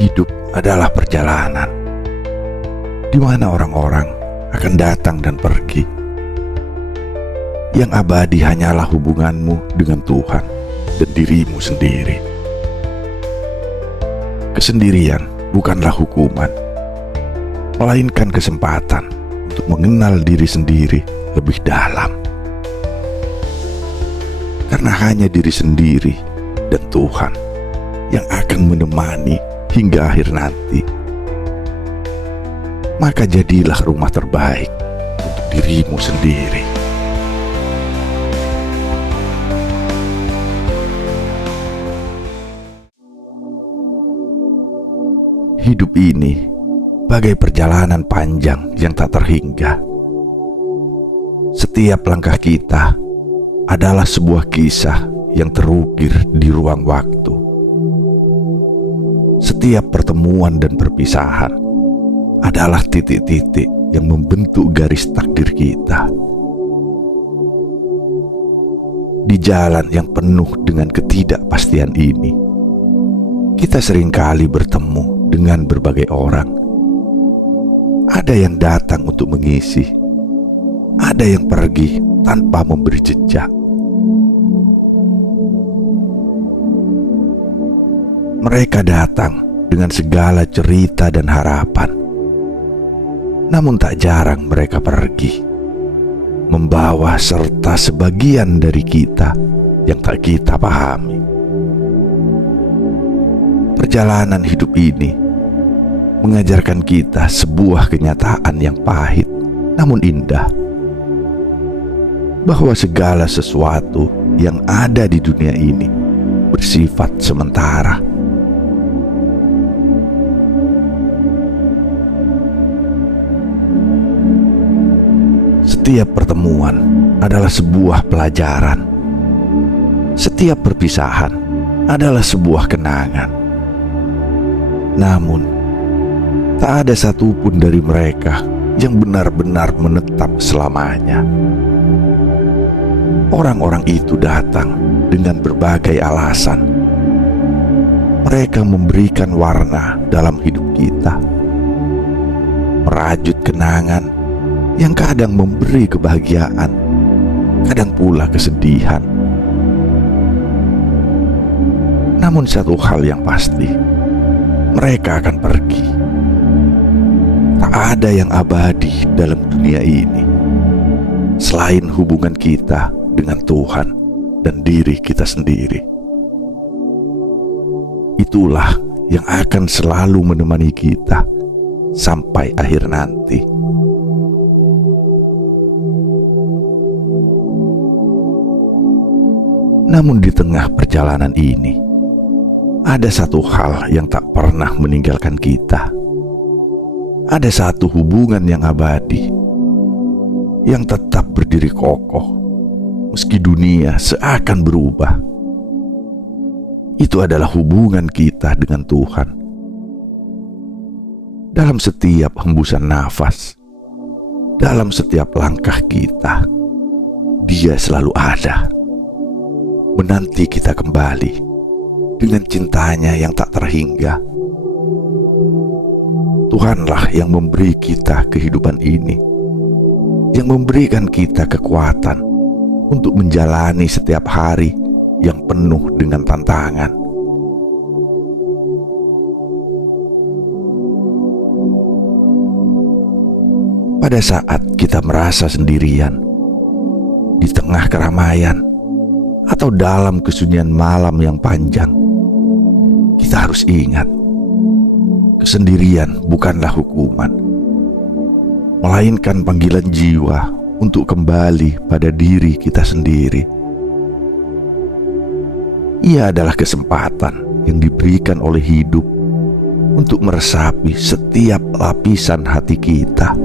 Hidup adalah perjalanan di mana orang-orang akan datang dan pergi. Yang abadi hanyalah hubunganmu dengan Tuhan dan dirimu sendiri. Kesendirian bukanlah hukuman, melainkan kesempatan untuk mengenal diri sendiri lebih dalam. Karena hanya diri sendiri dan Tuhan yang akan menemani hingga akhir nanti. Maka jadilah rumah terbaik untuk dirimu sendiri. Hidup ini bagai perjalanan panjang yang tak terhingga. Setiap langkah kita adalah sebuah kisah yang terukir di ruang waktu. Setiap pertemuan dan perpisahan adalah titik-titik yang membentuk garis takdir kita. Di jalan yang penuh dengan ketidakpastian ini, kita seringkali bertemu dengan berbagai orang. Ada yang datang untuk mengisi, ada yang pergi tanpa memberi jejak. Mereka datang dengan segala cerita dan harapan, namun tak jarang mereka pergi, membawa serta sebagian dari kita yang tak kita pahami. Perjalanan hidup ini mengajarkan kita sebuah kenyataan yang pahit namun indah, bahwa segala sesuatu yang ada di dunia ini bersifat sementara. Setiap pertemuan adalah sebuah pelajaran. Setiap perpisahan adalah sebuah kenangan. Namun, tak ada satupun dari mereka yang benar-benar menetap selamanya. Orang-orang itu datang dengan berbagai alasan. Mereka memberikan warna dalam hidup kita, merajut kenangan yang kadang memberi kebahagiaan, kadang pula kesedihan. Namun satu hal yang pasti, mereka akan pergi. Tak ada yang abadi dalam dunia ini selain hubungan kita dengan Tuhan dan diri kita sendiri. Itulah yang akan selalu menemani kita sampai akhir nanti. Namun di tengah perjalanan ini, ada satu hal yang tak pernah meninggalkan kita. Ada satu hubungan yang abadi, yang tetap berdiri kokoh, meski dunia seakan berubah. Itu adalah hubungan kita dengan Tuhan. Dalam setiap hembusan nafas, dalam setiap langkah kita, Dia selalu ada, menanti kita kembali dengan cintanya yang tak terhingga. Tuhanlah yang memberi kita kehidupan ini, yang memberikan kita kekuatan untuk menjalani setiap hari yang penuh dengan tantangan. Pada saat kita merasa sendirian, di tengah keramaian, atau dalam kesunyian malam yang panjang, kita harus ingat, kesendirian bukanlah hukuman, melainkan panggilan jiwa untuk kembali pada diri kita sendiri. Ia adalah kesempatan yang diberikan oleh hidup untuk meresapi setiap lapisan hati kita,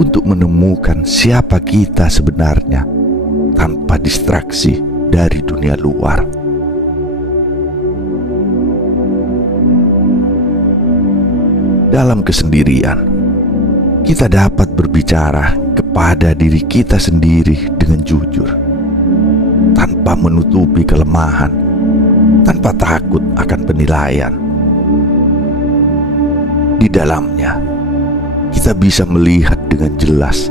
untuk menemukan siapa kita sebenarnya tanpa distraksi dari dunia luar. Dalam kesendirian, kita dapat berbicara kepada diri kita sendiri dengan jujur, tanpa menutupi kelemahan, tanpa takut akan penilaian, Di dalamnya, kita bisa melihat dengan jelas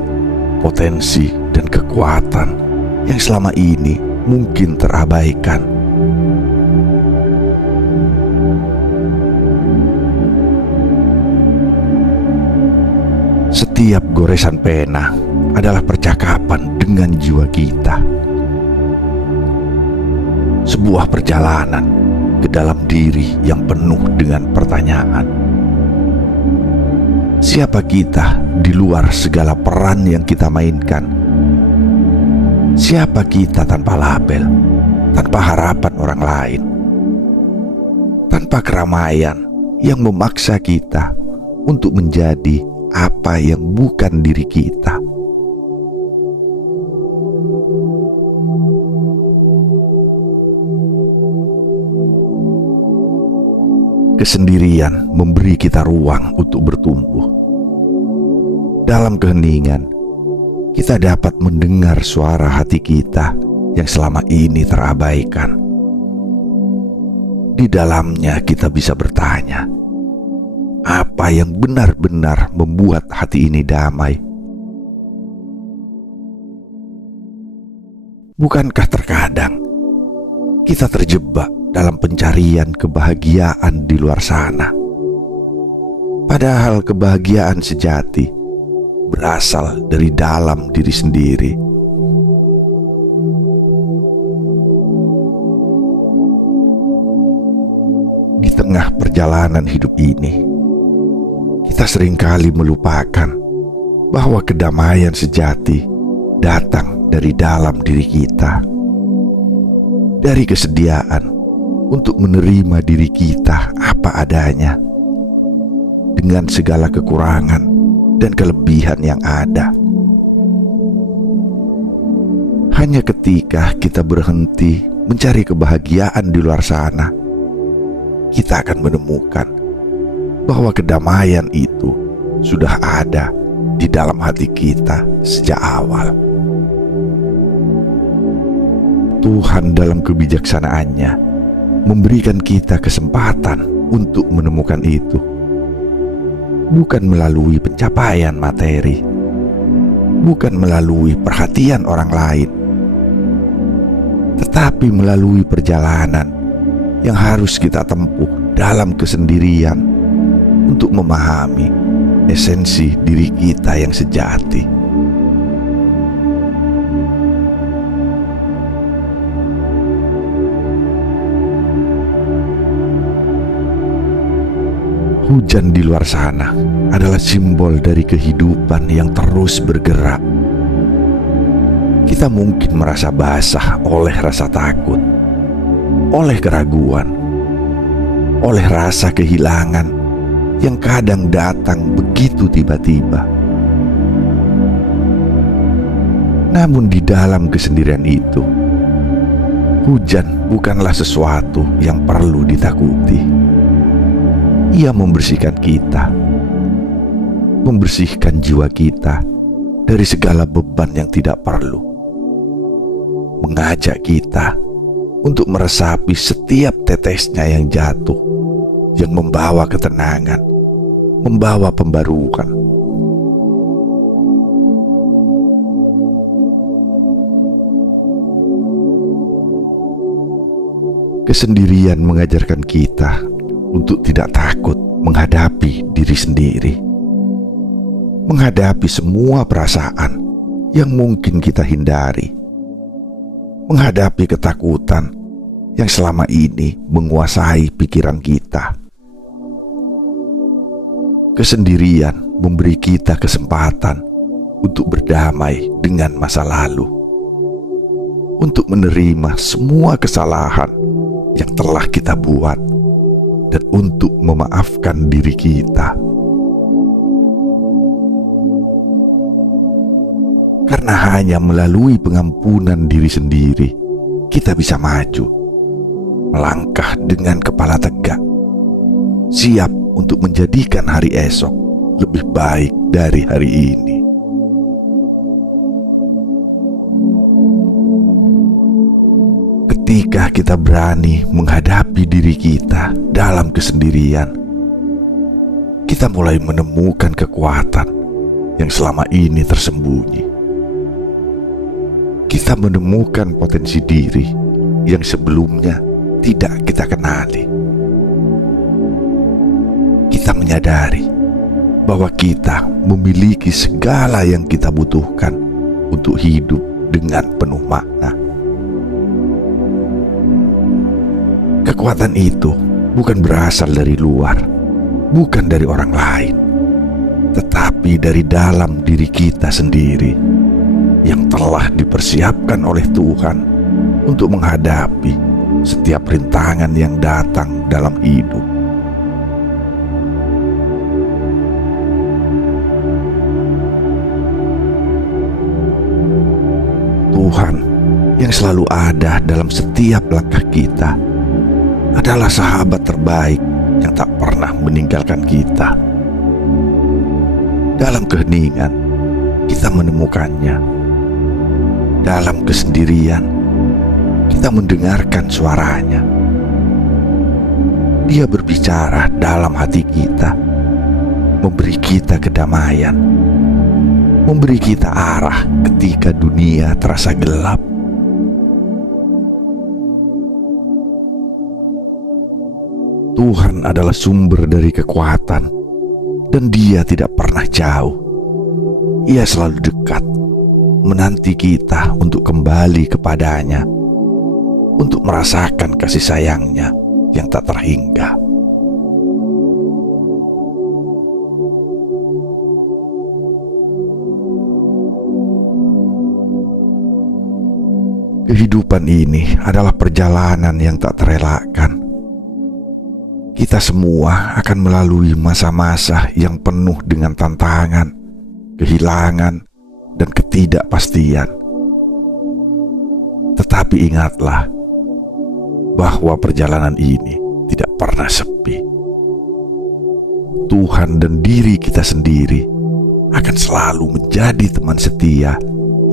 potensi dan kekuatan yang selama ini mungkin terabaikan. Setiap goresan pena adalah percakapan dengan jiwa kita. Sebuah perjalanan ke dalam diri yang penuh dengan pertanyaan. Siapa kita di luar segala peran yang kita mainkan? Siapa kita tanpa label, tanpa harapan orang lain, tanpa keramaian yang memaksa kita untuk menjadi apa yang bukan diri kita? Kesendirian memberi kita ruang untuk bertumbuh. Dalam keheningan, kita dapat mendengar suara hati kita yang selama ini terabaikan. Di dalamnya kita bisa bertanya, apa yang benar-benar membuat hati ini damai? Bukankah terkadang kita terjebak dalam pencarian kebahagiaan di luar sana? Padahal kebahagiaan sejati berasal dari dalam diri sendiri. Di tengah perjalanan hidup ini, kita seringkali melupakan bahwa kedamaian sejati datang dari dalam diri kita. Dari kesediaan untuk menerima diri kita apa adanya, dengan segala kekurangan dan kelebihan yang ada. Hanya ketika kita berhenti mencari kebahagiaan di luar sana, kita akan menemukan bahwa kedamaian itu sudah ada di dalam hati kita sejak awal. Tuhan dalam kebijaksanaannya memberikan kita kesempatan untuk menemukan itu, bukan melalui pencapaian materi, bukan melalui perhatian orang lain, tetapi melalui perjalanan yang harus kita tempuh dalam kesendirian untuk memahami esensi diri kita yang sejati. Hujan di luar sana adalah simbol dari kehidupan yang terus bergerak. Kita mungkin merasa basah oleh rasa takut, oleh keraguan, oleh rasa kehilangan yang kadang datang begitu tiba-tiba. Namun di dalam kesendirian itu, hujan bukanlah sesuatu yang perlu ditakuti. Ia membersihkan kita, membersihkan jiwa kita dari segala beban yang tidak perlu, mengajak kita untuk meresapi setiap tetesnya yang jatuh, yang membawa ketenangan, membawa pembaruan. Kesendirian mengajarkan kita untuk tidak takut menghadapi diri sendiri, menghadapi semua perasaan yang mungkin kita hindari, menghadapi ketakutan yang selama ini menguasai pikiran kita. Kesendirian memberi kita kesempatan untuk berdamai dengan masa lalu, untuk menerima semua kesalahan yang telah kita buat, dan untuk memaafkan diri kita. Karena hanya melalui pengampunan diri sendiri, kita bisa maju, melangkah dengan kepala tegak, siap untuk menjadikan hari esok lebih baik dari hari ini. Ketika kita berani menghadapi diri kita dalam kesendirian, kita mulai menemukan kekuatan yang selama ini tersembunyi. Kita menemukan potensi diri yang sebelumnya tidak kita kenali. Kita menyadari bahwa kita memiliki segala yang kita butuhkan untuk hidup dengan penuh makna. Kekuatan itu bukan berasal dari luar, bukan dari orang lain, tetapi dari dalam diri kita sendiri yang telah dipersiapkan oleh Tuhan untuk menghadapi setiap rintangan yang datang dalam hidup. Tuhan yang selalu ada dalam setiap langkah kita adalah sahabat terbaik yang tak pernah meninggalkan kita. Dalam keheningan, kita menemukannya. Dalam kesendirian, kita mendengarkan suaranya. Dia berbicara dalam hati kita, memberi kita kedamaian, memberi kita arah ketika dunia terasa gelap. Tuhan adalah sumber dari kekuatan, dan Dia tidak pernah jauh. Ia selalu dekat, menanti kita untuk kembali kepadanya, untuk merasakan kasih sayang-Nya yang tak terhingga. Kehidupan ini adalah perjalanan yang tak terelakkan. Kita semua akan melalui masa-masa yang penuh dengan tantangan, kehilangan, dan ketidakpastian. Tetapi ingatlah bahwa perjalanan ini tidak pernah sepi. Tuhan dan diri kita sendiri akan selalu menjadi teman setia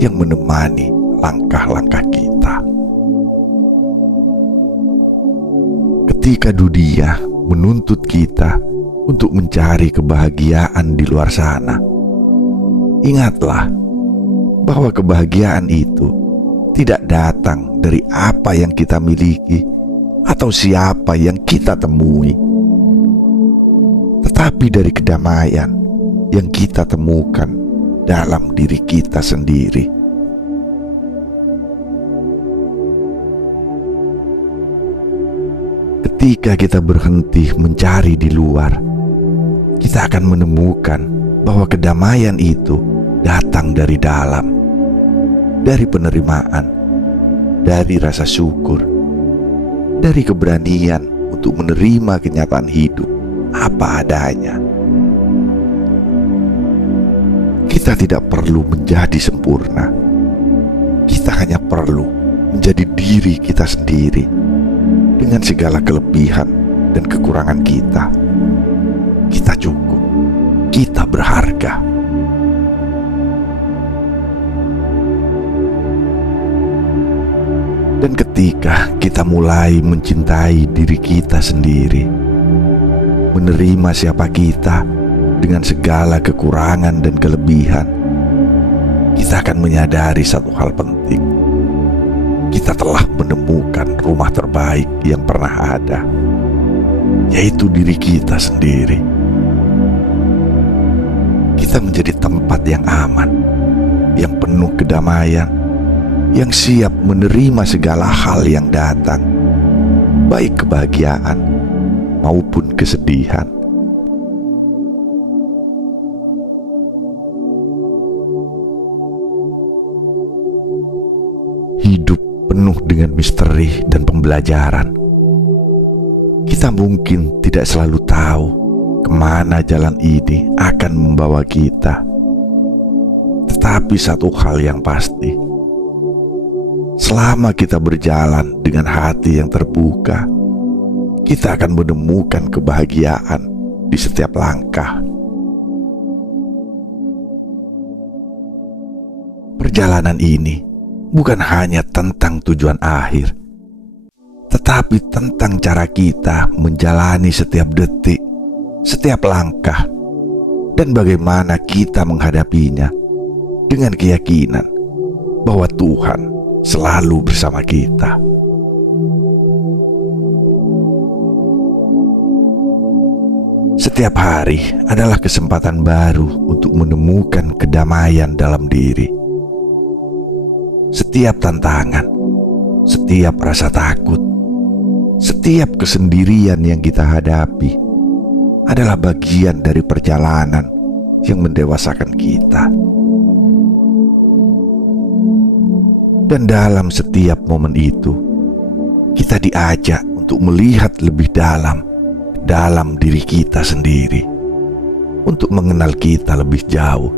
yang menemani langkah-langkah kita. Ketika dunia menuntut kita untuk mencari kebahagiaan di luar sana, ingatlah bahwa kebahagiaan itu tidak datang dari apa yang kita miliki atau siapa yang kita temui, tetapi dari kedamaian yang kita temukan dalam diri kita sendiri. Ketika kita berhenti mencari di luar, kita akan menemukan bahwa kedamaian itu datang dari dalam, dari penerimaan, dari rasa syukur, dari keberanian untuk menerima kenyataan hidup apa adanya. Kita tidak perlu menjadi sempurna. Kita hanya perlu menjadi diri kita sendiri dengan segala kelebihan dan kekurangan kita. Kita cukup, kita berharga. Dan ketika kita mulai mencintai diri kita sendiri, menerima siapa kita dengan segala kekurangan dan kelebihan, kita akan menyadari satu hal penting. Kita telah menemukan rumah terbaik yang pernah ada, yaitu diri kita sendiri. Kita menjadi tempat yang aman, yang penuh kedamaian, yang siap menerima segala hal yang datang, baik kebahagiaan maupun kesedihan. Hidup penuh dengan misteri dan pembelajaran. Kita mungkin tidak selalu tahu kemana jalan ini akan membawa kita. Tetapi satu hal yang pasti, selama kita berjalan dengan hati yang terbuka, kita akan menemukan kebahagiaan di setiap langkah. Perjalanan ini bukan hanya tentang tujuan akhir, tetapi tentang cara kita menjalani setiap detik, setiap langkah, dan bagaimana kita menghadapinya dengan keyakinan bahwa Tuhan selalu bersama kita. Setiap hari adalah kesempatan baru untuk menemukan kedamaian dalam diri. Setiap tantangan, setiap rasa takut, setiap kesendirian yang kita hadapi adalah bagian dari perjalanan yang mendewasakan kita. Dan dalam setiap momen itu, kita diajak untuk melihat lebih dalam diri kita sendiri, untuk mengenal kita lebih jauh,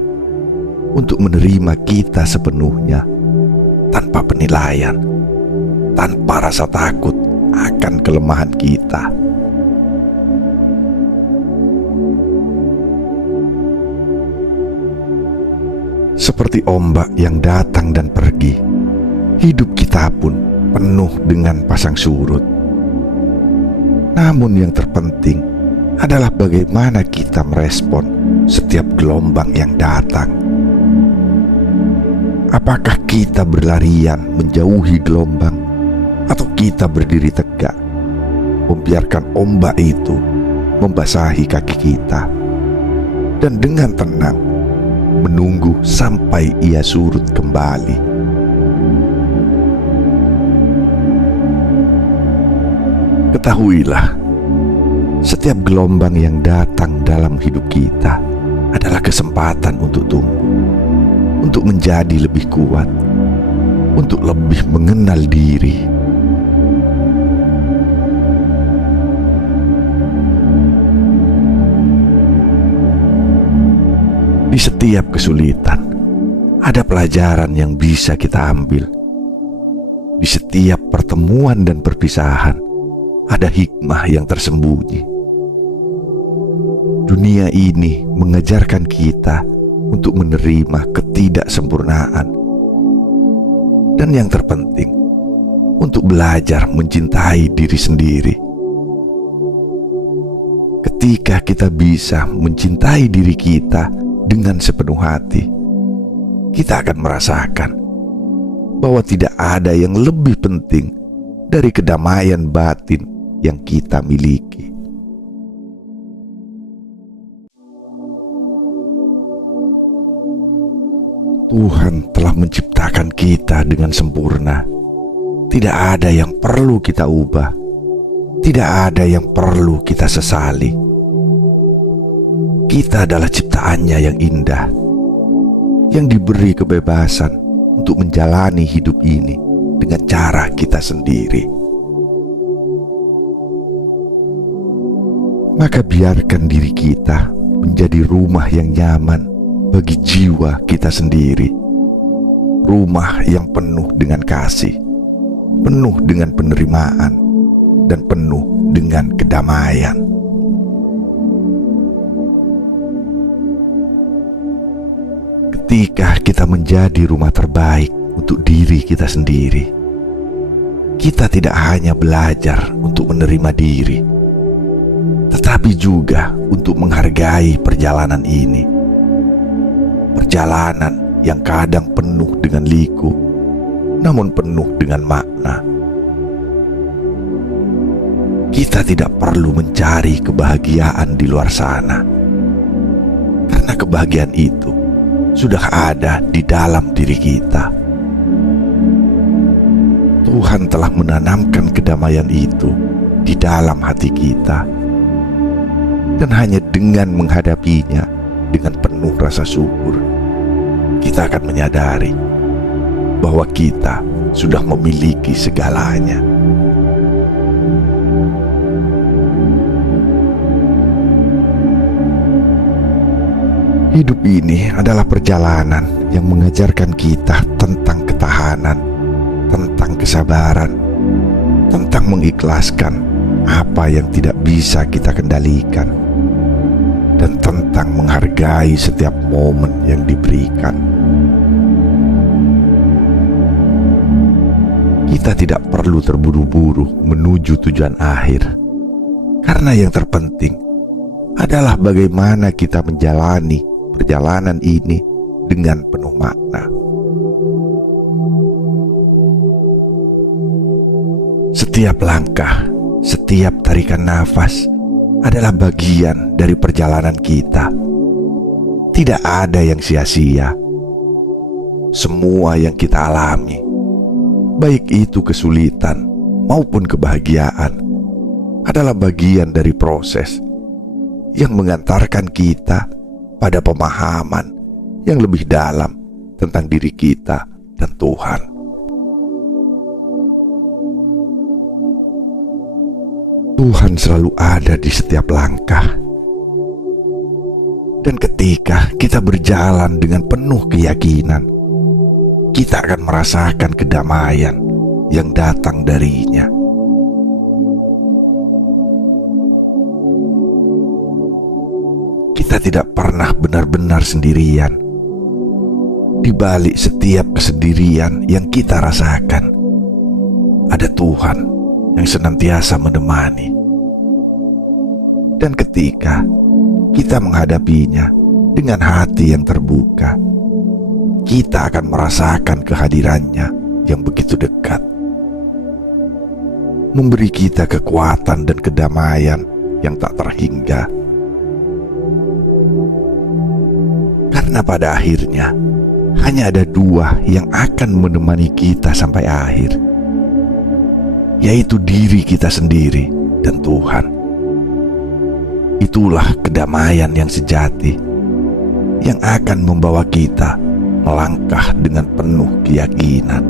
untuk menerima kita sepenuhnya, tanpa penilaian, tanpa rasa takut akan kelemahan kita. Seperti ombak yang datang dan pergi, hidup kita pun penuh dengan pasang surut. Namun yang terpenting adalah bagaimana kita merespon setiap gelombang yang datang. Apakah kita berlarian menjauhi gelombang, atau kita berdiri tegak, membiarkan ombak itu membasahi kaki kita, dan dengan tenang menunggu sampai ia surut kembali. Ketahuilah, setiap gelombang yang datang dalam hidup kita adalah kesempatan untuk tumbuh, untuk menjadi lebih kuat, untuk lebih mengenal diri. Di setiap kesulitan, ada pelajaran yang bisa kita ambil. Di setiap pertemuan dan perpisahan, ada hikmah yang tersembunyi. Dunia ini mengajarkan kita untuk menerima ketidaksempurnaan. Dan yang terpenting, untuk belajar mencintai diri sendiri. Ketika kita bisa mencintai diri kita dengan sepenuh hati, kita akan merasakan bahwa tidak ada yang lebih penting dari kedamaian batin yang kita miliki. Tuhan telah menciptakan kita dengan sempurna. Tidak ada yang perlu kita ubah. Tidak ada yang perlu kita sesali. Kita adalah ciptaannya yang indah, yang diberi kebebasan untuk menjalani hidup ini dengan cara kita sendiri. Maka biarkan diri kita menjadi rumah yang nyaman bagi jiwa kita sendiri. Rumah yang penuh dengan kasih, penuh dengan penerimaan, dan penuh dengan kedamaian. Ketika kita menjadi rumah terbaik untuk diri kita sendiri, kita tidak hanya belajar untuk menerima diri, tetapi juga untuk menghargai perjalanan ini. Perjalanan yang kadang penuh dengan liku, namun penuh dengan makna. Kita tidak perlu mencari kebahagiaan di luar sana, karena kebahagiaan itu sudah ada di dalam diri kita. Tuhan telah menanamkan kedamaian itu di dalam hati kita, dan hanya dengan menghadapinya dengan penuh rasa syukur, kita akan menyadari bahwa kita sudah memiliki segalanya. Hidup ini adalah perjalanan yang mengajarkan kita tentang ketahanan, tentang kesabaran, tentang mengikhlaskan apa yang tidak bisa kita kendalikan, dan tentang menghargai setiap momen yang diberikan. Kita tidak perlu terburu-buru menuju tujuan akhir, karena yang terpenting adalah bagaimana kita menjalani perjalanan ini dengan penuh makna. Setiap langkah, setiap tarikan nafas adalah bagian dari perjalanan kita. Tidak ada yang sia-sia. Semua yang kita alami, baik itu kesulitan maupun kebahagiaan, adalah bagian dari proses yang mengantarkan kita pada pemahaman yang lebih dalam tentang diri kita dan Tuhan. Tuhan selalu ada di setiap langkah. Dan ketika kita berjalan dengan penuh keyakinan, kita akan merasakan kedamaian yang datang darinya. Kita tidak pernah benar-benar sendirian. Di balik setiap kesendirian yang kita rasakan, ada Tuhan yang senantiasa menemani. Dan ketika kita menghadapinya dengan hati yang terbuka, kita akan merasakan kehadirannya yang begitu dekat, memberi kita kekuatan dan kedamaian yang tak terhingga. Karena pada akhirnya hanya ada dua yang akan menemani kita sampai akhir, yaitu diri kita sendiri dan Tuhan. Itulah kedamaian yang sejati yang akan membawa kita melangkah dengan penuh keyakinan.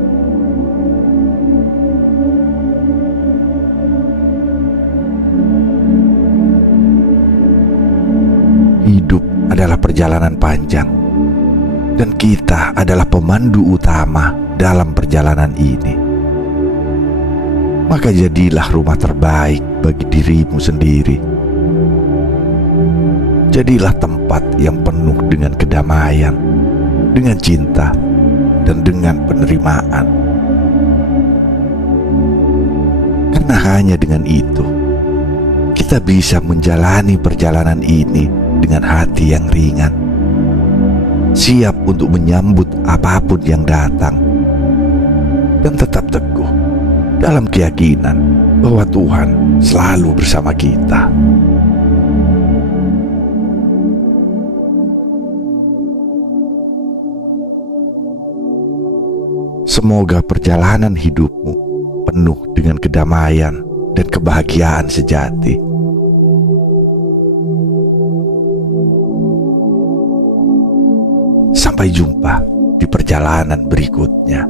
Hidup adalah perjalanan panjang, dan kita adalah pemandu utama dalam perjalanan ini. Maka jadilah rumah terbaik bagi dirimu sendiri. Jadilah tempat yang penuh dengan kedamaian, dengan cinta, dan dengan penerimaan. Karena hanya dengan itu, kita bisa menjalani perjalanan ini dengan hati yang ringan, siap untuk menyambut apapun yang datang, dan tetap teguh dalam keyakinan bahwa Tuhan selalu bersama kita. Semoga perjalanan hidupmu penuh dengan kedamaian dan kebahagiaan sejati. Sampai jumpa di perjalanan berikutnya.